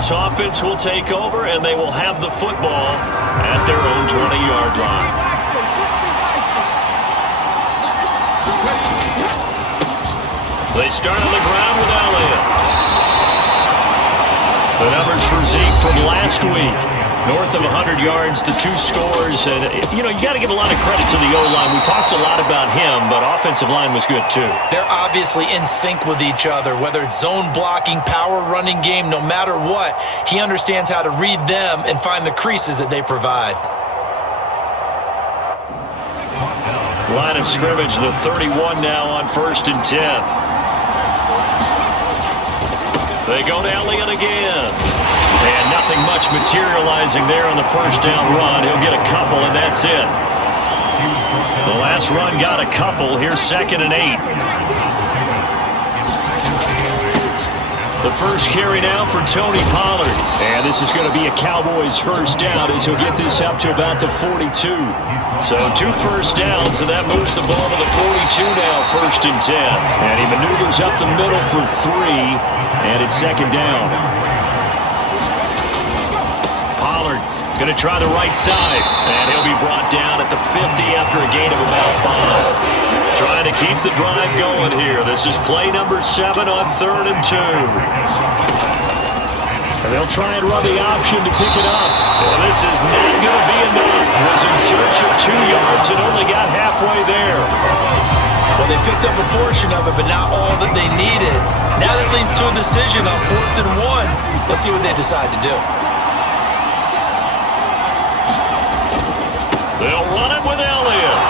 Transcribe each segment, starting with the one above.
this offense will take over, and they will have the football at their own 20-yard line. They start on the ground with Elliott. The numbers for Zeke from last week. North of 100 yards, the 2 scores. And, you got to give a lot of credit to the O-line. We talked a lot about him, but offensive line was good too. They're obviously in sync with each other, whether it's zone blocking, power running game, no matter what. He understands how to read them and find the creases that they provide. Line of scrimmage, the 31 now on 1st and 10. They go to Elliott again. And nothing much materializing there on the first down run. He'll get a couple, and that's it. The last run got a couple. Here's 2nd and 8. The first carry now for Tony Pollard. And this is going to be a Cowboys first down as he'll get this up to about the 42. So 2 first downs, and that moves the ball to the 42 now, 1st and 10. And he maneuvers up the middle for 3, and it's 2nd down. Pollard going to try the right side, and he'll be brought down at the 50 after a gain of about 5. Trying to keep the drive going here. This is play number 7 on 3rd and 2. And they'll try and run the option to pick it up. And this is not going to be enough. Was in search of 2 yards and only got halfway there. Well, they picked up a portion of it, but not all that they needed. Now that leads to a decision on 4th and 1. Let's see what they decide to do. They'll run it with Elliott.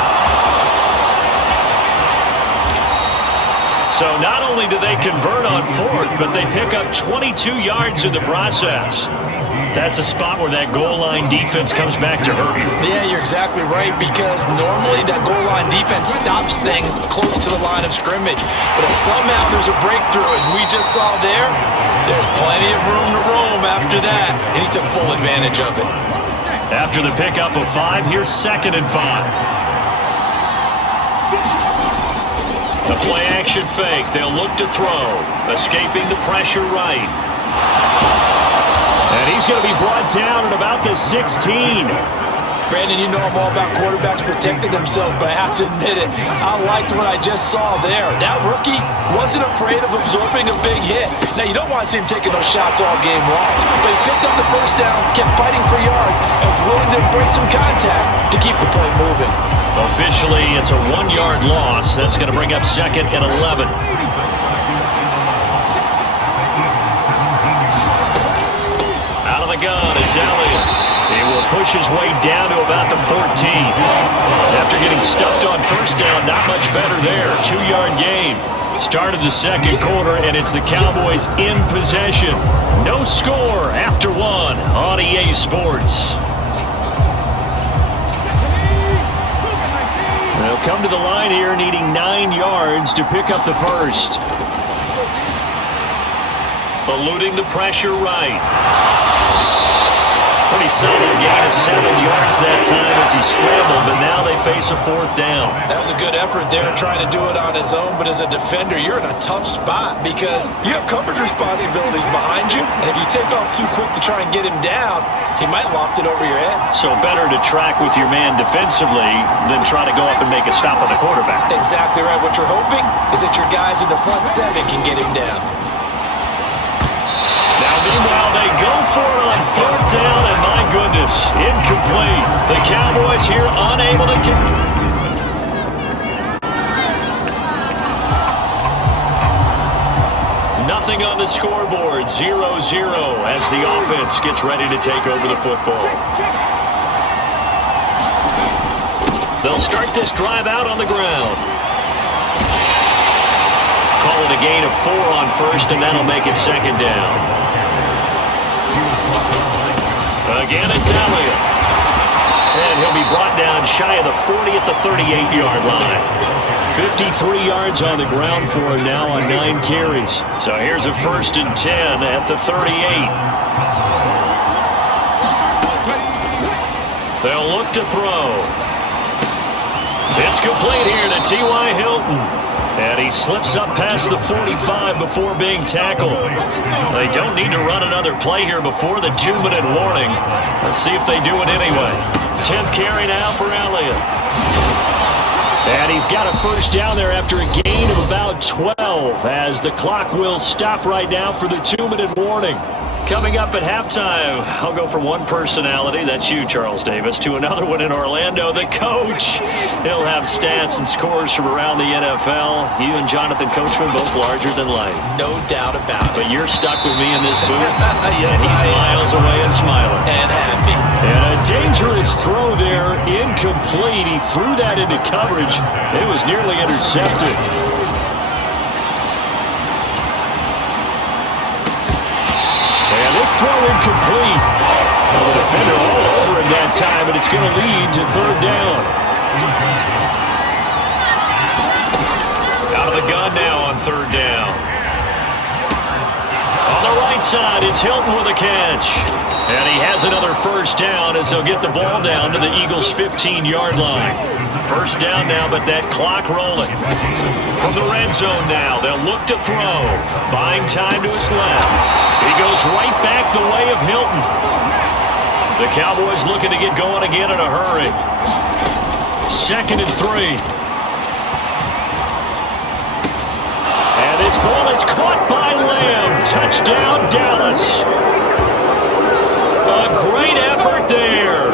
So not only do they convert on 4th, but they pick up 22 yards in the process. That's a spot where that goal line defense comes back to hurt you. Yeah, you're exactly right, because normally that goal line defense stops things close to the line of scrimmage. But if somehow there's a breakthrough, as we just saw there, there's plenty of room to roam after that. And he took full advantage of it. After the pickup of 5, here's 2nd and 5. The play-action fake. They'll look to throw. Escaping the pressure right. And he's going to be brought down at about the 16. Brandon, you know I'm all about quarterbacks protecting themselves, but I have to admit it, I liked what I just saw there. That rookie wasn't afraid of absorbing a big hit. Now, you don't want to see him taking those shots all game long, but he picked up the first down, kept fighting for yards, and was willing to embrace some contact to keep the play moving. Officially, it's a 1-yard loss. That's going to bring up 2nd and 11. Out of the gun, it's Elliott. He will push his way down to about the 14. After getting stuffed on first down, not much better there. 2-yard gain. Start of the 2nd quarter, and it's the Cowboys in possession. No score after 1 on EA Sports. They'll come to the line here needing 9 yards to pick up the first. Eluding the pressure right. Pretty solid gain of 7 yards that time as he scrambled, but now they face a 4th down. That was a good effort there trying to do it on his own, but as a defender, you're in a tough spot because you have coverage responsibilities behind you, and if you take off too quick to try and get him down, he might loft it over your head. So better to track with your man defensively than try to go up and make a stop on the quarterback. Exactly right. What you're hoping is that your guys in the front 7 can get him down. Now, meanwhile, they go for it on 4th down, and my goodness, incomplete. The Cowboys here unable to nothing on the scoreboard, 0-0 as the offense gets ready to take over the football. They'll start this drive out on the ground. Call it a gain of 4 on 1st, and that'll make it 2nd down. Again, it's Elliott. And he'll be brought down shy of the 40 at the 38-yard line. 53 yards on the ground for him now on 9 carries. So here's a 1st and 10 at the 38. They'll look to throw. It's complete here to T.Y. Hilton. And he he slips up past the 45 before being tackled. They don't need to run another play here before the 2-minute warning. Let's see if they do it anyway. 10th carry now for Elliott. And he's got a first down there after a gain of about 12 as the clock will stop right now for the 2-minute warning. Coming up at halftime, I'll go from one personality, that's you, Charles Davis, to another one in Orlando, the coach. He'll have stats and scores from around the NFL. You and Jonathan Coachman both larger than life. No doubt about it. But you're stuck with me in this booth. Yes, and he's miles away and smiling. And happy. And a dangerous throw there, incomplete. He threw that into coverage. It was nearly intercepted. This throw incomplete. Well, the defender all over him that time, but it's going to lead to third down. Out of the gun now on third down. On the right side, it's Hilton with a catch. And he has another first down as they'll get the ball down to the Eagles' 15-yard line. First down now, but that clock rolling. From the red zone now, they'll look to throw. Buying time to his left. He goes right back the way of Hilton. The Cowboys looking to get going again in a hurry. 2nd and 3. And this ball is caught by Lamb. Touchdown, Dallas. A great effort there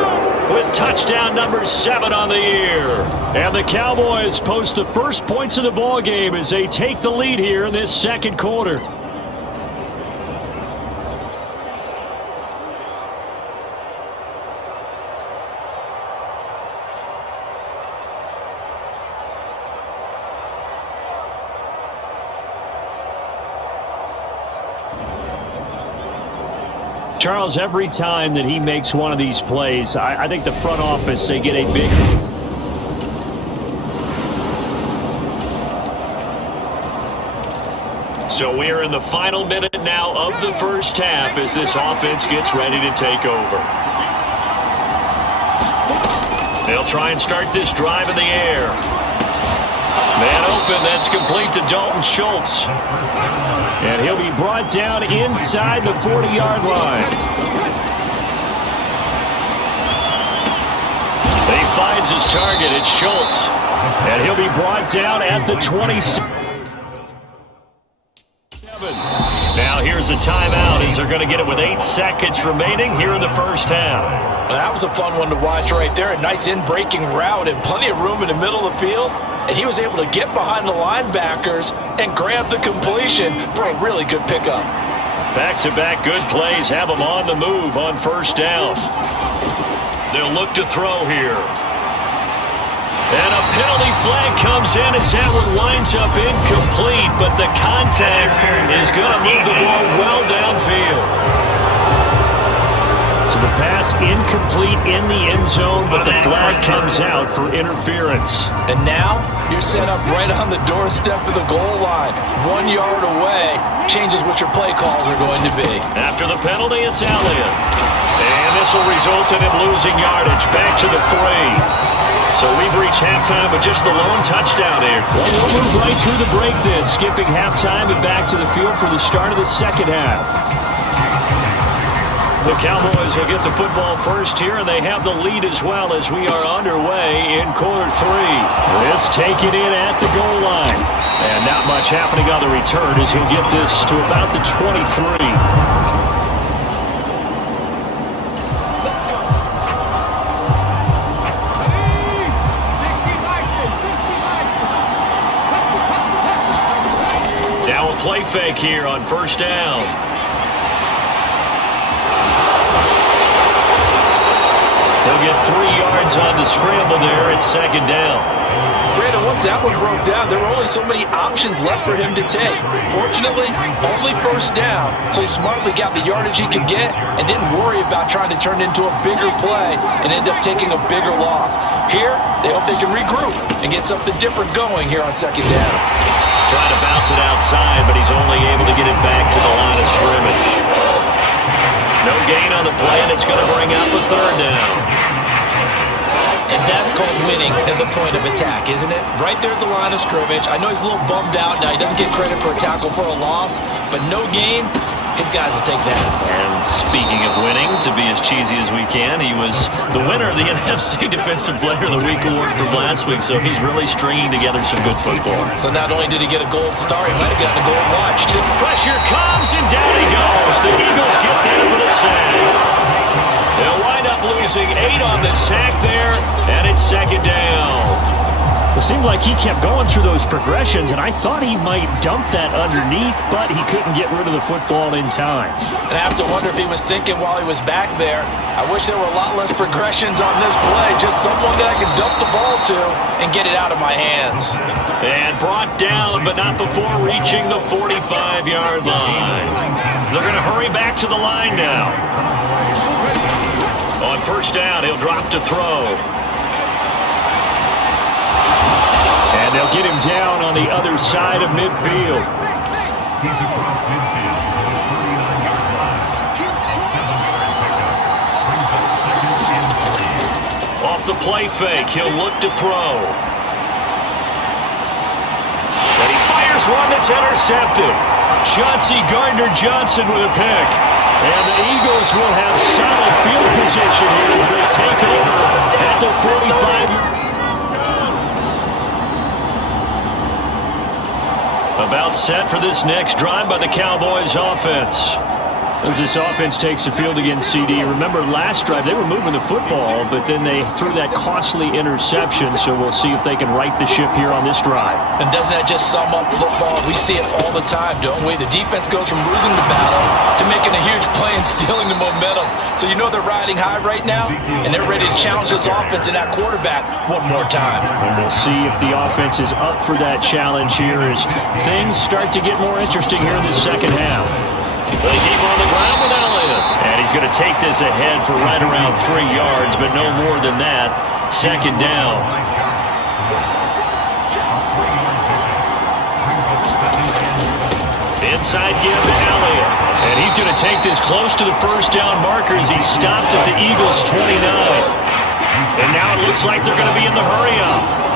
with touchdown number 7 on the year. And the Cowboys post the first points of the ball game as they take the lead here in this second quarter. Charles, every time that he makes one of these plays, I think the front office, they get a big... So we are in the final minute now of the first half as this offense gets ready to take over. They'll try and start this drive in the air. Man open, that's complete to Dalton Schultz. And he'll be brought down inside the 40-yard line. He finds his target. It's Schultz. And he'll be brought down at the 27. Now here's a timeout as they're going to get it with 8 seconds remaining here in the first half. Well, that was a fun one to watch right there. A nice in-breaking route and plenty of room in the middle of the field. And he was able to get behind the linebackers and grab the completion for a really good pickup. Back-to-back good plays have him on the move on first down. They'll look to throw here. And a penalty flag comes in as that one winds up incomplete, but the contact is going to move the ball well downfield. So the pass incomplete in the end zone, but the flag comes out for interference. And now you're set up right on the doorstep of the goal line. 1 yard away changes what your play calls are going to be. After the penalty, it's Elliott. And this will result in him losing yardage. Back to the 3. So we've reached halftime with just the lone touchdown here. Well, we'll move right through the break then, skipping halftime and back to the field for the start of the second half. The Cowboys will get the football first here, and they have the lead as well as we are underway in quarter 3. This taken in at the goal line. And not much happening on the return as he'll get this to about the 23. Play fake here on first down. He'll get 3 yards on the scramble there at second down. Brandon, once that one broke down, there were only so many options left for him to take. Fortunately, only first down, so he smartly got the yardage he could get and didn't worry about trying to turn it into a bigger play and end up taking a bigger loss. Here, they hope they can regroup and get something different going here on second down. Trying to bounce it outside, but he's only able to get it back to the line of scrimmage. No gain on the play, and it's going to bring up a third down. And that's called winning at the point of attack, isn't it? Right there at the line of scrimmage. I know he's a little bummed out now. He doesn't get credit for a tackle for a loss, but no gain, his guys will take that. And speaking of winning, to be as cheesy as we can, he was the winner of the NFC Defensive Player of the Week award from last week, so he's really stringing together some good football. So not only did he get a gold star, he might have gotten a gold watch, too. Pressure comes, and down he goes. The Eagles get there for the sack. They'll wind up losing 8 on the sack there, and it's second down. It seemed like he kept going through those progressions, and I thought he might dump that underneath, but he couldn't get rid of the football in time. And I have to wonder if he was thinking while he was back there, I wish there were a lot less progressions on this play, just someone that I could dump the ball to and get it out of my hands. And brought down, but not before reaching the 45-yard line. They're going to hurry back to the line now. On first down, he'll drop to throw. And they'll get him down on the other side of midfield. Off the play fake, he'll look to throw. And he fires one that's intercepted. Chauncey Gardner-Johnson with a pick. And the Eagles will have solid field position here as they take over at the 45. About set for this next drive by the Cowboys offense. As this offense takes the field against CD, remember last drive they were moving the football, but then they threw that costly interception, so we'll see if they can right the ship here on this drive. And doesn't that just sum up football? We see it all the time, don't we? The defense goes from losing the battle to making a huge play and stealing the momentum. So you know they're riding high right now, and they're ready to challenge this offense and that quarterback one more time. And we'll see if the offense is up for that challenge here as things start to get more interesting here in the second half. They keep on the ground with Elliott. And he's going to take this ahead for right around 3 yards, but no more than that. Second down. Inside give to Elliott. And he's going to take this close to the first down marker as he stopped at the Eagles' 29. And now it looks like they're going to be in the hurry-up.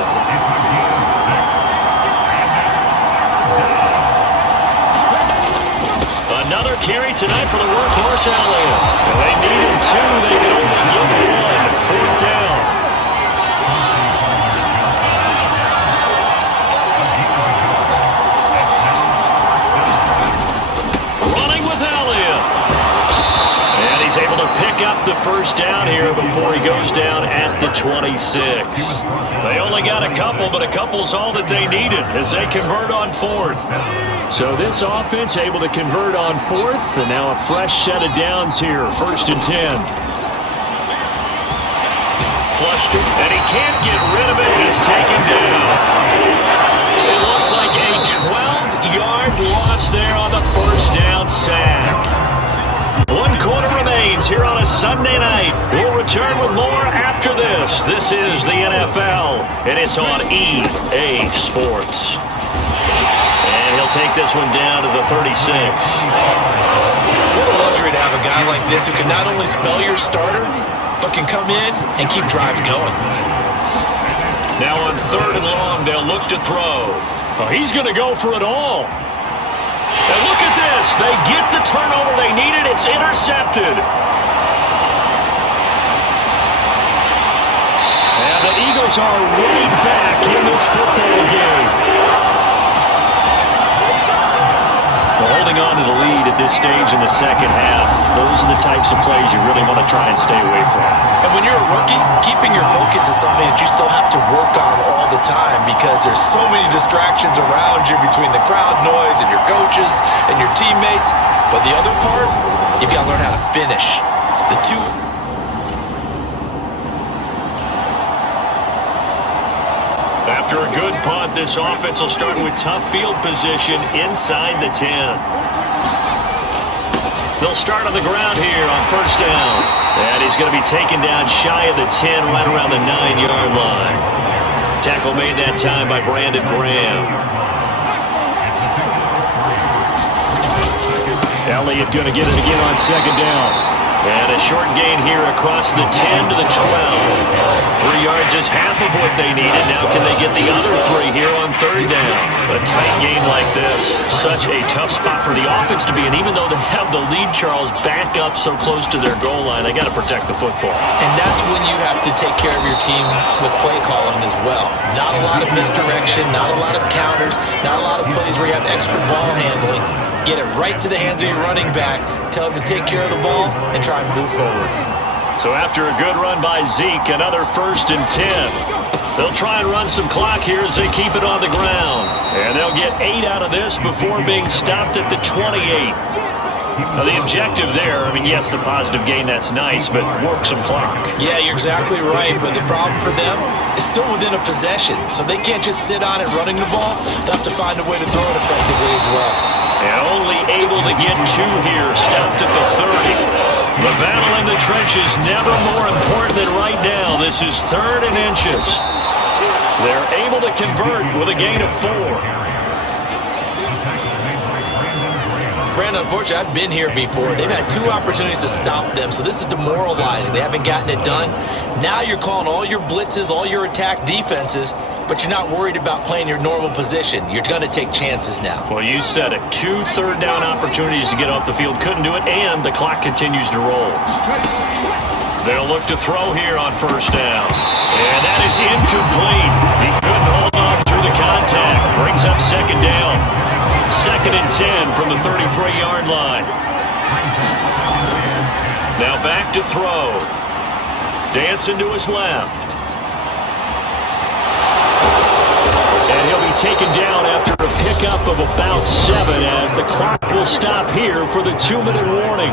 Another carry tonight for the workhorse Elliott. They needed 2. They could only get 1. Fourth down. Running with Elliott. And he's able to pick up the first down here before he goes down at the 26. They only got a couple, but a couple's all that they needed as they convert on 4th. So this offense able to convert on 4th, and now a fresh set of downs here, 1st and 10. Flushed it, and he can't get rid of it. He's taken down. It looks like a 12-yard loss there on the first down sack. 1 quarter remains here on a Sunday night. We'll return with more after this. This is the NFL, and it's on EA Sports. And he'll take this one down to the 36. What a luxury to have a guy like this who can not only spell your starter, but can come in and keep drives going. Now on 3rd and long, they'll look to throw. Oh, he's going to go for it all. And look at this. They get the turnover they needed. It's intercepted. And the Eagles are right back in this football game. Well, holding on to the lead at this stage in the second half, those are the types of plays you really want to try and stay away from. And when you're a rookie, keeping your focus is something that you still have to work on all the time because there's so many distractions around you between the crowd noise and your coaches and your teammates. But the other part, you've got to learn how to finish. The two. After a good punt, this offense will start with tough field position inside the 10. They'll start on the ground here on first down. And he's going to be taken down shy of the 10, right around the 9-yard line. Tackle made that time by Brandon Graham. Elliott going to get it again on second down. And a short gain here across the 10 to the 12. 3 yards is half of what they needed. Now can they get the other 3 here on third down? A tight game like this, such a tough spot for the offense to be in. Even though they have the lead, Charles, back up so close to their goal line, they got to protect the football. And that's when you have to take care of your team with play calling as well. Not a lot of misdirection, not a lot of counters, not a lot of plays where you have extra ball handling. Get it right to the hands of your running back, tell him to take care of the ball, and try and move forward. So after a good run by Zeke, another 1st and 10. They'll try and run some clock here as they keep it on the ground. And they'll get 8 out of this before being stopped at the 28. Now the objective there, I mean, yes, the positive gain, that's nice, but work some clock. Yeah, you're exactly right, but the problem for them is still within a possession, so they can't just sit on it running the ball. They'll have to find a way to throw it effectively as well. And only able to get 2 here, stopped at the 30. The battle in the trenches never more important than right now. This is 3rd and inches. They're able to convert with a gain of 4. Brandon, unfortunately, I've been here before. They've had 2 opportunities to stop them, so this is demoralizing. They haven't gotten it done. Now you're calling all your blitzes, all your attack defenses, but you're not worried about playing your normal position. You're going to take chances now. Well, you said it. 2 third-down opportunities to get off the field. Couldn't do it, and the clock continues to roll. They'll look to throw here on 1st down. And that is incomplete. He couldn't hold on through the contact. Brings up 2nd down. 2nd and 10 from the 33-yard line. Now back to throw. Dancing to his left. And he'll be taken down after a pickup of about 7 as the clock will stop here for the 2-minute warning.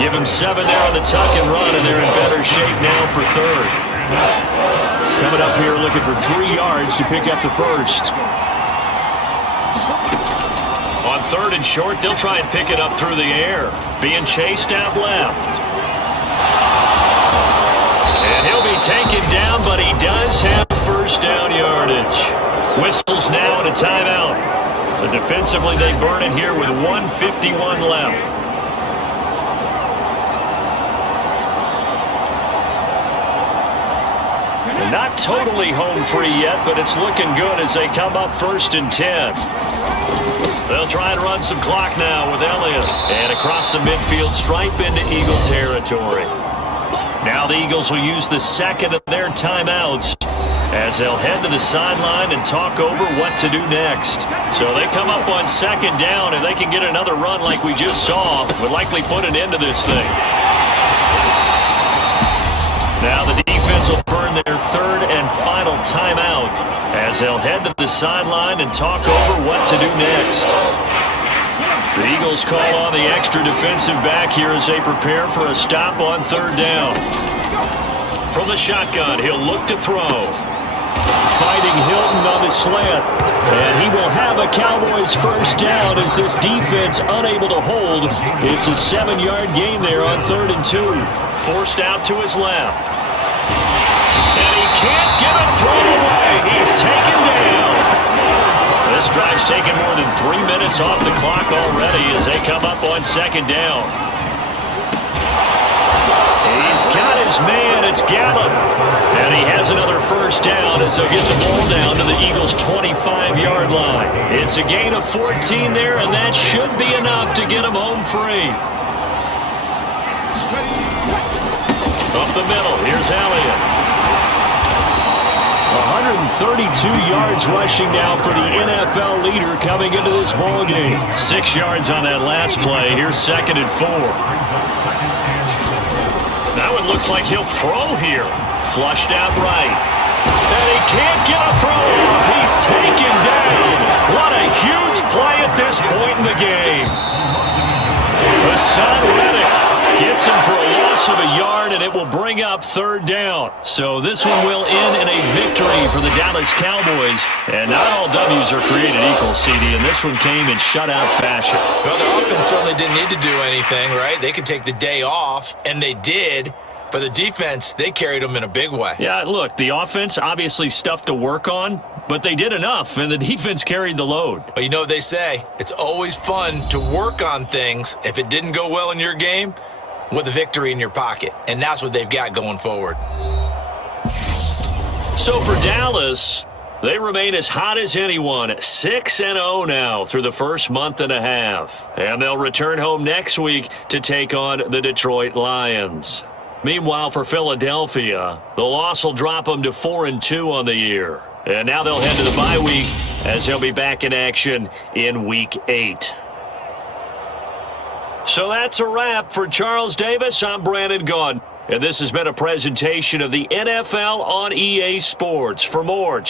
Give him 7 there on the tuck and run, and they're in better shape now for 3rd. Coming up here looking for 3 yards to pick up the 1st. On 3rd and short, they'll try and pick it up through the air. Being chased out left. And he'll be taken down, but he does have 1st down yardage. Whistles now and a timeout. So defensively, they burn it here with 1:51 left. And not totally home free yet, but it's looking good as they come up 1st and 10. They'll try and run some clock now with Elliott. And across the midfield stripe into Eagle territory. Now the Eagles will use the 2nd of their timeouts as they'll head to the sideline and talk over what to do next. So they come up on 2nd down. If they can get another run like we just saw, would likely put an end to this thing. Now the defense will burn their 3rd and final timeout as they'll head to the sideline and talk over what to do next. The Eagles call on the extra defensive back here as they prepare for a stop on 3rd down. From the shotgun, he'll look to throw. Fighting Hilton on the slant. And he will have a Cowboys 1st down as this defense unable to hold. It's a 7-yard gain there on 3rd and 2. Forced out to his left. And he can't get a throw away. He's taken down. This drive's taken more than 3 minutes off the clock already as they come up on 2nd down. He's got his man. It's Gallup. And he has another 1st down as they'll get the ball down to the Eagles' 25-yard line. It's a gain of 14 there, and that should be enough to get them home free. Up the middle, here's Elliott. 132 yards rushing now for the NFL leader coming into this ball game. 6 yards on that last play. Here's 2nd and 4. That one looks like he'll throw here. Flushed out right. And he can't get a throw off. He's taken down. What a huge play at this point in the game. Hassan Reddick gets him for a loss of a yard, and it will bring up 3rd down. So this one will end in a victory for the Dallas Cowboys. And not all W's are created equal, CD, and this one came in shutout fashion. Well, their offense certainly didn't need to do anything, right? They could take the day off, and they did. But the defense, they carried them in a big way. Yeah, look, the offense, obviously stuff to work on, but they did enough, and the defense carried the load. But you know what they say, it's always fun to work on things. If it didn't go well in your game, with a victory in your pocket, and that's what they've got going forward. So for Dallas, they remain as hot as anyone, 6-0 now through the first month and a half. And they'll return home next week to take on the Detroit Lions. Meanwhile, for Philadelphia, the loss will drop them to 4-2 on the year. And now they'll head to the bye week as they'll be back in action in Week 8. So that's a wrap. For Charles Davis, I'm Brandon Gaudin. And this has been a presentation of the NFL on EA Sports. For more,